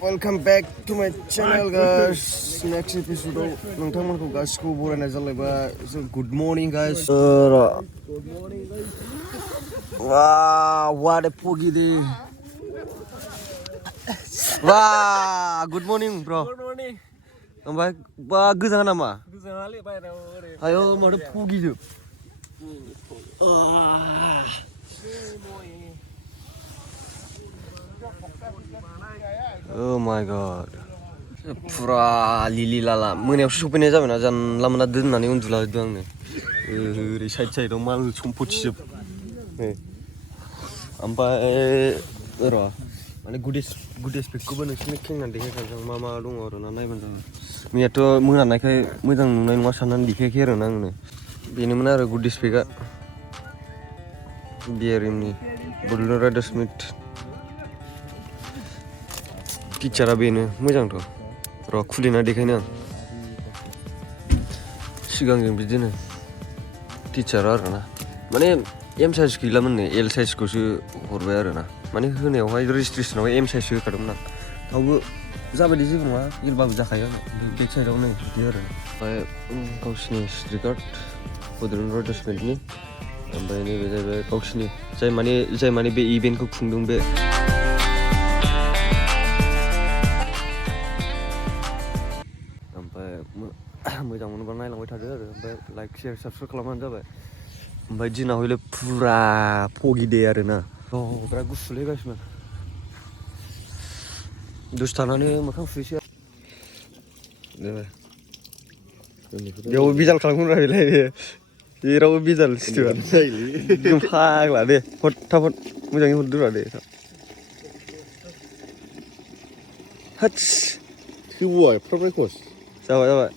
Welcome back to my channel guys. Next episode नोंथांमोनखौ गासिखौबो बरायनाय जालायबाय. So good morning guys. Good morning guys. Wow, what a foggy day. Wow, good morning bro. Good morning. ओमफ्राय बा गोजाङा नामा? गोजाङालै बायरायाव ओरै. आयौ माथो foggy job. Oh my god. Pura lili lala. मोनायावसो सफैनाय जाबायना जानला मोनला दोननानै उन्दुला होदों आंनो. ओरै साइडआव माल सम्पथि जोब. ओमफ्राय र' माने गुडेस पेकखौबो नोंसोरनो खेंनानै देखायखानोसै मा मा दङ आरोना नायबानो जाबाय. मैयाथ' मोनानायखाय मोजां नुनाय नङा साननानै देखायाखै आरोना आंनो. बेनोमोन आरो गुडेस पेकआ. बियारिमनि बुलुन राइडार स्मिथ टिचारा बेनो मोजांथ' र' खुलिना देखायनो आं सिगांजों बिदिनो टिचारा आरोना माने एम साइज गैलामोन नै एल साइजखौसो हरबाय आरोना माने होनायावहाय रेजिस्ट्रेसनावहाय एम साइजसो होखादोंमोन आं थेवबो जाबायदि जेबो नङा एलबाबो जाखायो आरो बेक साइडआव नै बिदि आरो ओमफ्राय गावसिनि स्ट्रिट कार्ड बुलुन राइडार स्मिथनि ओमफ्राय नैबे जाहैबाय गावसिनि जाय माने बे इभेन्टखौ खुंदों बे मोजां मोनोबा नायलांबाय थादो आरो ओमफ्राय लाइक शेयार साबस्क्राइब खालामबानो जाबाय ओमफ्राय दिना हयले फुरा फगि दे आरोना बिराद गुसुलै गासिबो दसे थानानै मोखां सुहैसै बेयावबो बिजाल खालामगोन बेलाय जेरावबो बिजाल सिथुआ एकदम फाग्ला दे फटाफट मोजाङै हरदोरा दे हाट्स थेवबो एफाग्राब खस जाबाय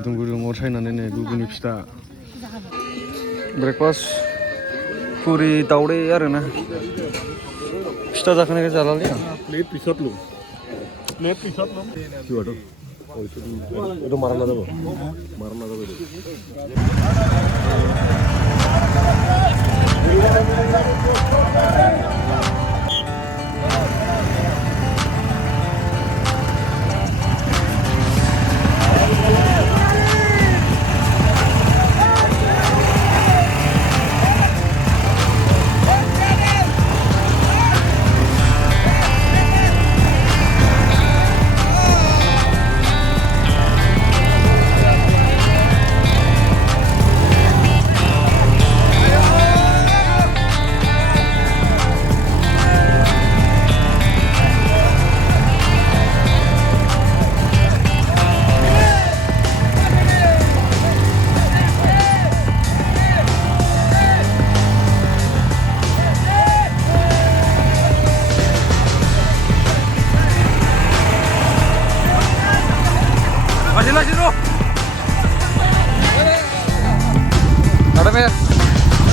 गुदुं अर सायनानै नै गुगुनि फिथा ब्रेकफास्ट पुरि दावदै आरोना फिथा जाखानायखाय जालालै आं प्लेट पिसत लो किबाथ' itu marah nada bro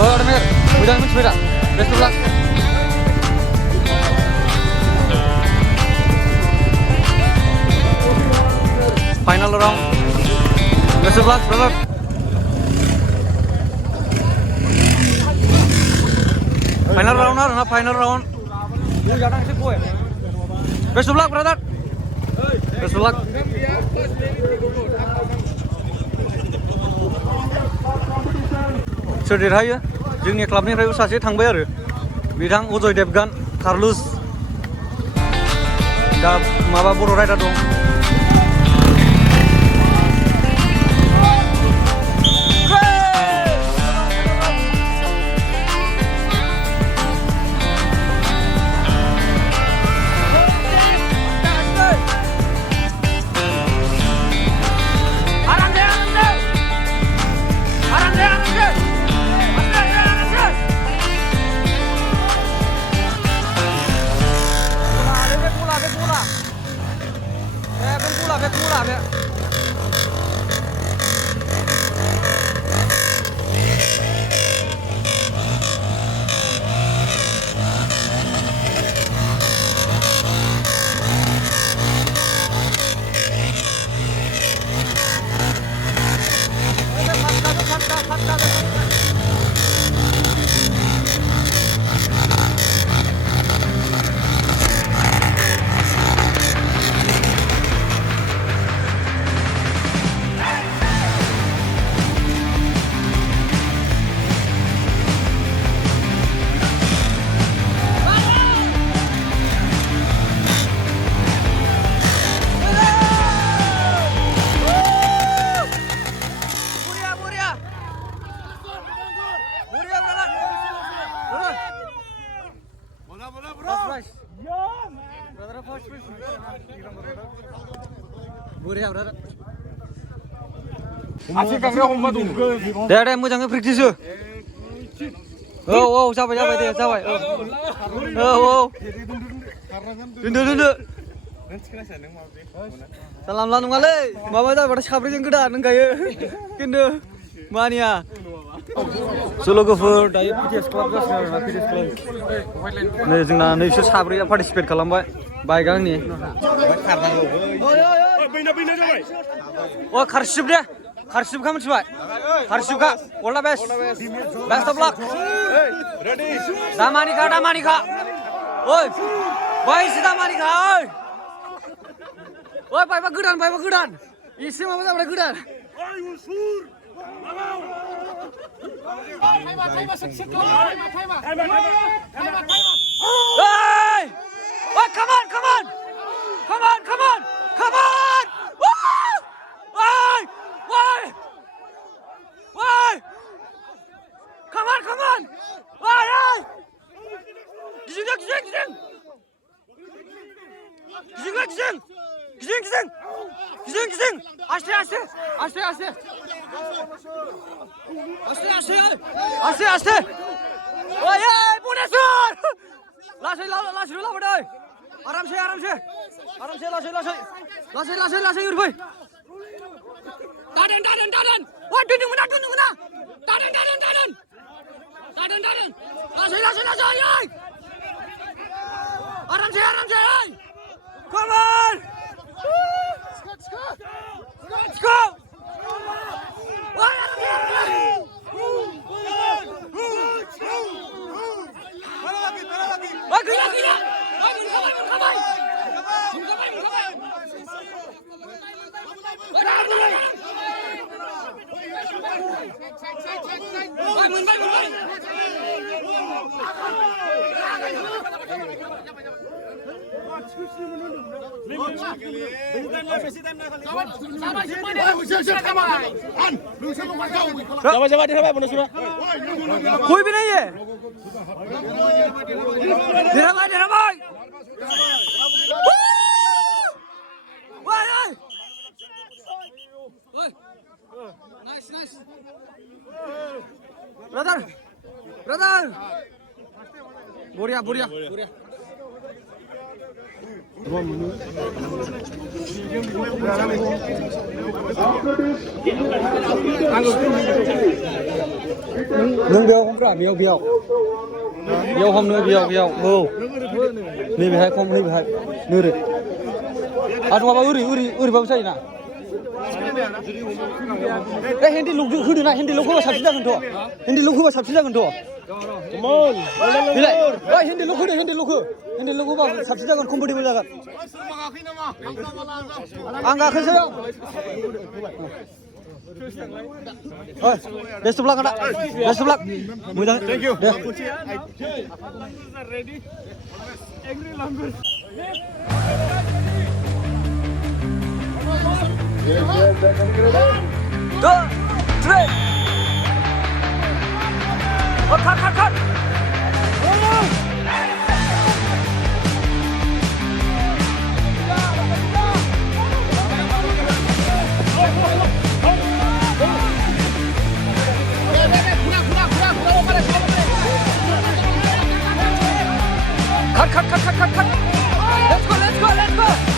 Ademir, udah sepeda, best of luck. Final round, best of luck, brother. Final round, na final round. Best of luck, brother. Best of luck. सोर देरहायो जोंनि क्लाबनिफ्रायबो सासे थांबाय आरो बिथां अजय देबगान कार्लुस दा माबा बर' राइडार दं prize. Brother, first prize. Buria, brother. Deh, moजाङै प्रेक्टिस हो. औ जाबाय दे जाबाय. औ. दोनदो. Salam nङालै माबा जाबाथाय साब्रैजों गोदान नोंगायो खिन्थु मानिया लोगोफोर दायो पिटिएस क्लाब जासिगोन आरोना पिटिएस क्लाब नै जोंना नैसोर साब्रैया पार्टिसिपेट खालामबाय बाइकआ आंनि अ खारसिब दे खारसिबखा मिथिबाय खारसिबखा अल दा बेस्ट अफ लाक दामानिखा ओइ बायसो दामानिखा ओइ बायबा गोदान एसे माबा जाबाय गोदान Hey! Oh, come on! Woo! Why? Come on! Why? Gidin! Aşağı! Oy, bu ne sür? Lassay laboday. Aramse. Lassay yürüy. Dadan. Oy, dundun mu? Dadan. Lassay. Aramse. Come on! Let's go! कोई भी नहीं है तेरा भाई nice brother बढ़िया नों बेयाव हमब्रा बेयाव हमनो बेयाव औ नैबेहाय खम नैबेहाय नोरै आरो नङाबा ओरैबाबो जायोना हेन्देल होदोना हेन्देल होबा साबसिन जागोनथ' बिलाय ओइ हेन्देल होबा साबसिन जागोन कम्फर्टेबल जागोन आं गाखोनोसै बेस्ट अफ लाक आदा बेस्ट अफ लाक मोजां thank you cut! Cut! Let's go!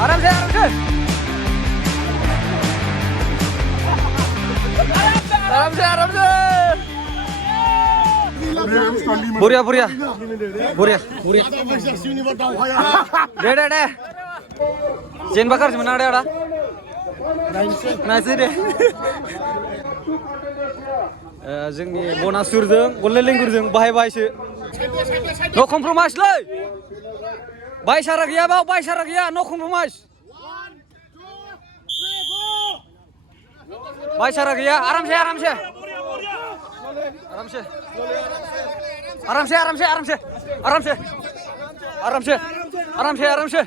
आराम से बढ़िया दे जेनबा गाज्रि मोना आदा नायसै दे जोंनि बनासुरजों गल्ले लेंगुरजों बाहायसो नो कमप्रमाइस लै बायसारा गैया नो कमप्रमाइस बायसारा गैया आराम से आराम से आराम से आराम से आराम से आराम से आराम से आराम से आराम से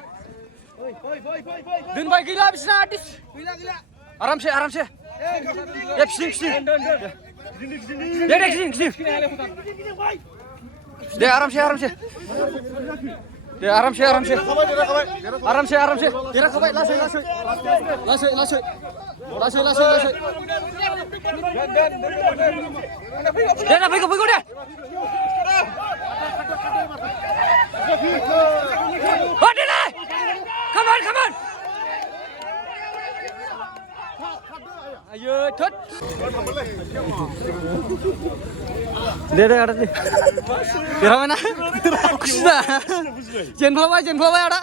दिन भाई gila habis nadis आराम से ya kesini ya kesini deh आराम से deh आराम से kira kabai lasai deh na bego deh hadi deh come on ayo thut deh ada sih kira mana kusta jangan bawa ada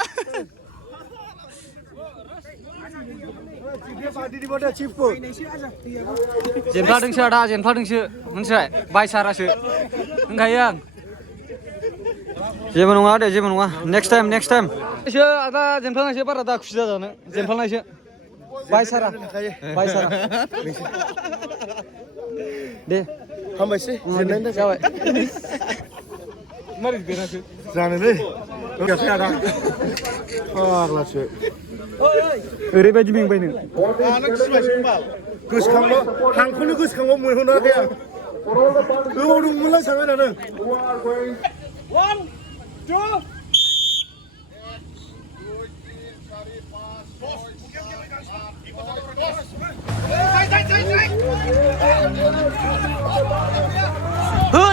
jenfla dengsi moनसे बाय सारासो ओंखायो आं जेबो नङा दे जेबो नङा नेक्स्ट टाइम एसे आदा जेनफ्लांनायसो बारा दा खुसि जानो जेनफ्लांनायसो बाय सारा दे हामबायसै जेननायनि जाबाय मारै देनासो जानोलै गासै आदा फाग्लासो ओरैबायदि मेंबाय नों गोसोखांल' हांखौनो गोसोखांल' मोनहरनाखै आं गोबाव दंमोनलां सानबाय थादों 1 2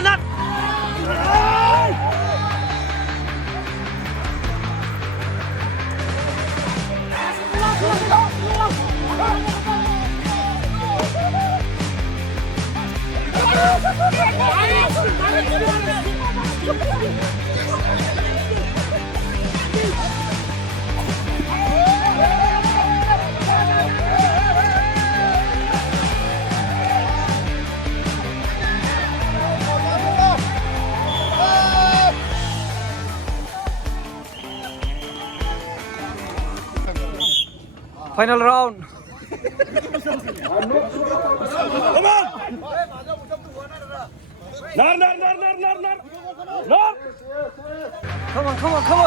Nat Final round. Come on. Throw.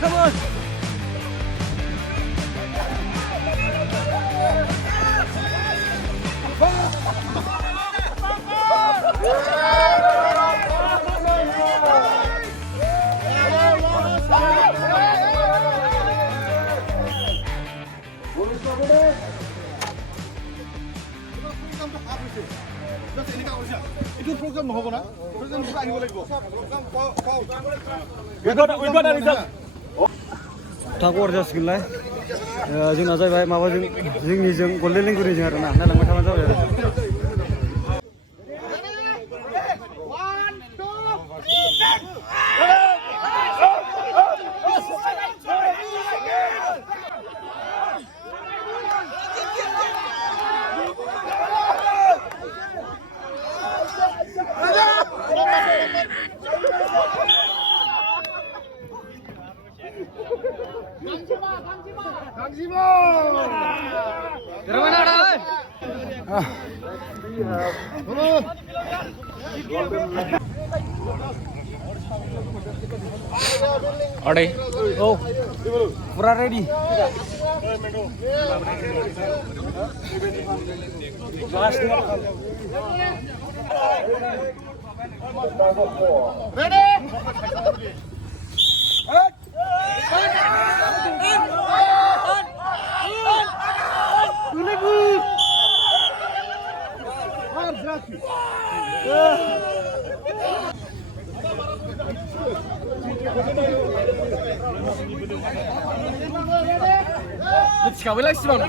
Come on. Itu program mau apa na? Program buka ini boleh go. We got a result. Takor जासिगोनलाय जोंना जाबाय माबाजों जोंनिजों गल्डेन लेंगुरिजों आरोना नायलांबाय थाबानो जाबाय आरो 강지마! 여러분 알아? Ready? Go. Pura ready. Ready? Let's go. Relax, Simon.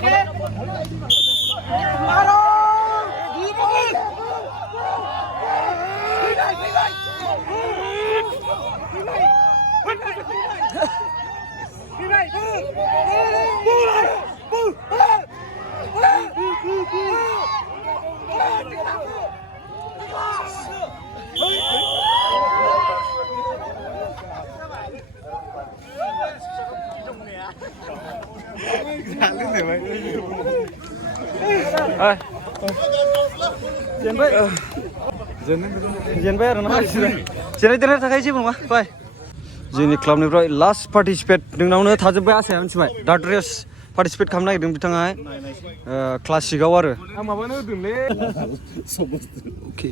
जेनबाय आरो ना जेननाय देरनाय थाखाय जेबो नङा बाय जोंनि क्लाबनिफ्राय लास्ट पार्टिसिपेट नोंनावनो थाजोब्बाय आसाया मिथिबाय डार्ट रेस पार्टिसिपेट खालामनो नागिरदों बिथाङा क्लासिकआव आरो आं माबानो होदोंलै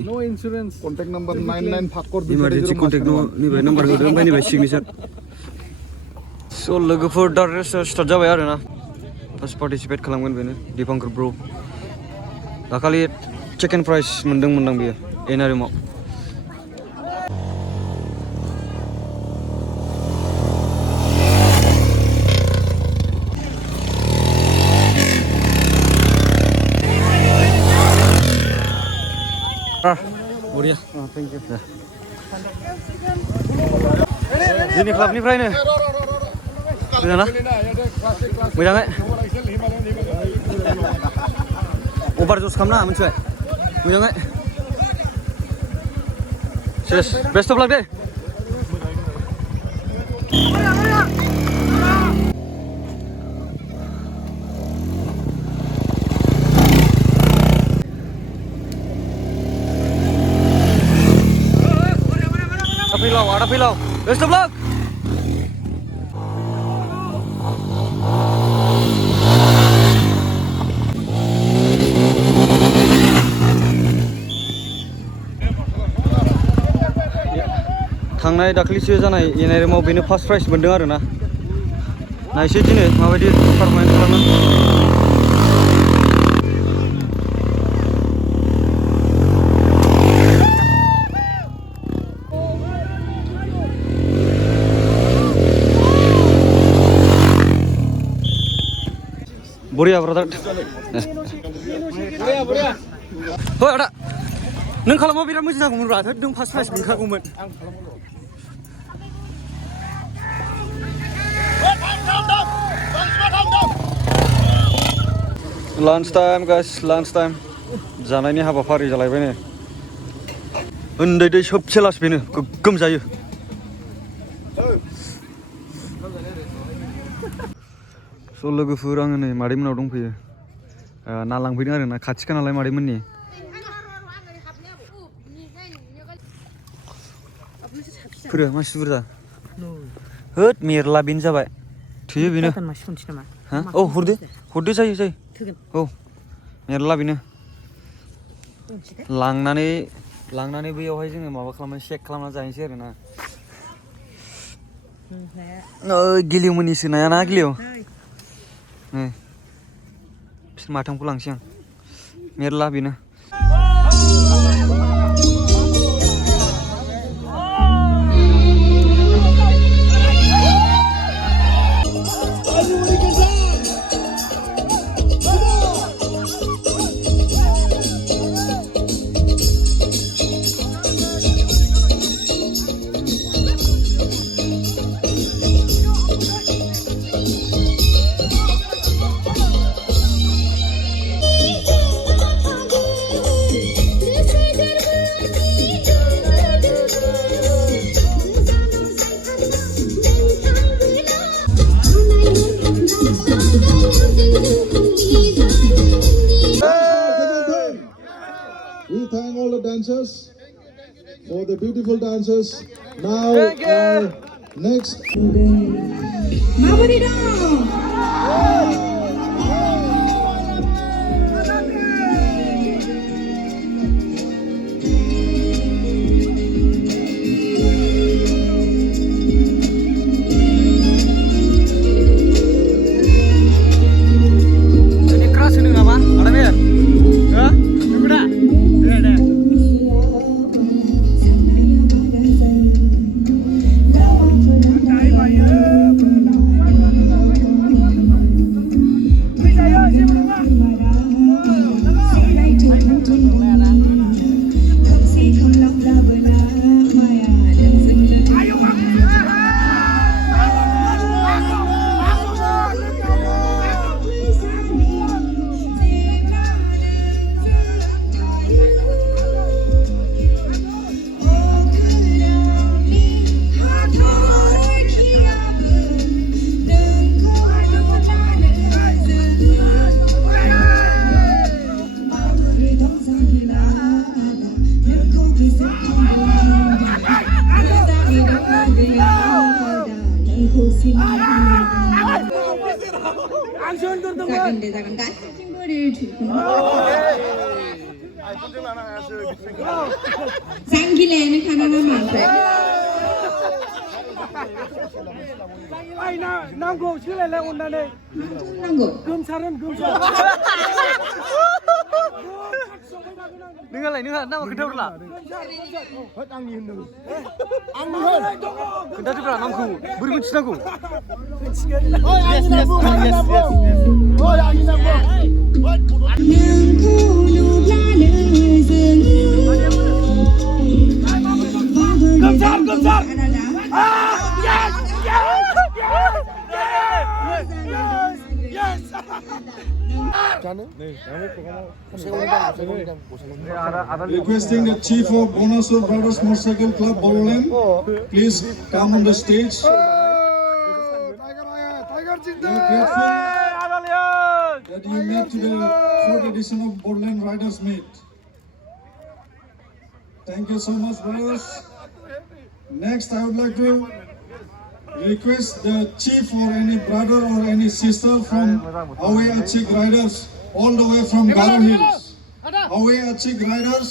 नो इन्सुरेन्स कन्टेक्ट नाम्बार 99 फाकर इमारजेन्सि कन्टेक्ट नैबे नाम्बार होदों ओमफ्राय नैबे सिगनेचार स' लोगोफोर डार्ट रेस स्टार्ट जाबाय आरो ना फार्स्ट पार्टिसिपेट खालामगोन बेनो दिपांकर ब्र दाखालि सेकेन्ड प्राइज मोनदोंमोनदां बियो एनआरएमआव बरिया थेंक इउ जोंनि क्लाबनिफ्रायनो मोजांना मोजाङै अभार जस खालामनाङा मिथिबाय मोजाङै सेस बेस्ट अफ लाक दे ada pilau best of luck थांनाय दाख्लिसो जानाय एनआरएमआव बेनो फार्स्ट प्राइज मोनदों आरो ना नायसै दिनै माबायदि पारफरमेन्स खालामो बरिया ब्रादार ओइ आदा नों खालामबा बिराद मोजां जागौमोन ब्रा नों फार्स्ट प्राइज मोनखागौमोन lunch time guys lunch time जानायनि हाबाफारि जालायबाय नै उन्दै दै सबसे लास्ट बेनो गोग्गोम जायो स' लोगोफोर आङो नै मादैमोनाव दंफैयो ना लांफैदों आरो ना खाथिखा नालाय मादैमोननि फोरो मानसि बुरजा होद मेरला बेनो जाबाय थोयो बेनो औ हरदो जायो औ मेरला बेनो लांनानै बैयावहाय जोङो माबा खालामनानै चेक खालामना जाहैनोसै आरो ना गिलिवमोननिसो नाया ना गिलिव बिसोर माथामखौ लांसै आं मेरला बेनो We thank all the dancers for the beautiful dances. Now our next. जागोन गासैथिंबो ओरै थुखोनो जांगिलायानो खाना नामा ओमफ्राय नांगौ सोलायलाय अननानै नांगौ गोमसारोन नोंहालाय नामा खोन्थाहरला खोन्थादोब्रा नामखौ बोरै मिथिनांगौ Requesting the Chief of Bonasur Brothers Motorcycle Club, Boroland, please come on the stage. We are grateful that you made to the 4th edition of Boroland Riders Meet. Thank you so much, brothers. Next, I would like to request the chief or any brother or any sister from Away Achik Riders, all the way from Garo Hills. Away Achik Riders.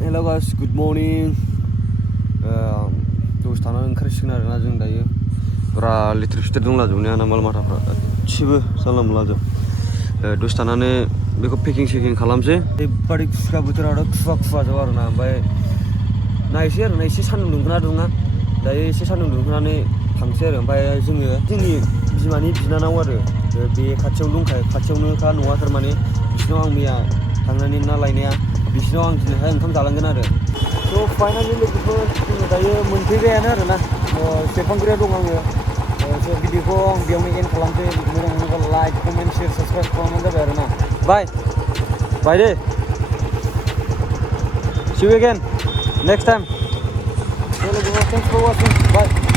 Hello guys, good morning. Dose थाना ओंखारसिगोन आरोना जों दायो ब्रा लिथ्रि फिथेर दंलाजोबनायानो माल माथाफ्रा गासिबो जानला मोनलाजोब दसे थानानै बेखौ packing checking खालामसै ओरैबादि खुवा बोथोराथ' खुवा जोब आरोना ओमफ्राय नायसै आरोना एसे सान्दुं दुंगोना दुङा दायो एसे सान्दुं दुंनानै थांसै आरो ओमफ्राय जोङो जोंनि बिमानि बिनानाव आरो बे खाथियावनो दंखायो खाथियावनोखा न'आ थारमाने बिसिनाव आं मैया थांनानै ना लायनाया बिसिनाव आं दिनैहाय ओंखाम जालांगोन आरो स' फाइनालि लोगोफोर जोङो दायो मोनफैबायानो आरोना सेरफांगुरियाव दं आङो स' भिडिअखौ आं बेयावनो एन्ड खालामसै मोजां मोनोबा लाइक कमेन्ट शेयार साबसक्राइब खालामनानै जाबाय आरोना बाय दे see you again next time so लोगोफोर thanks for watching bye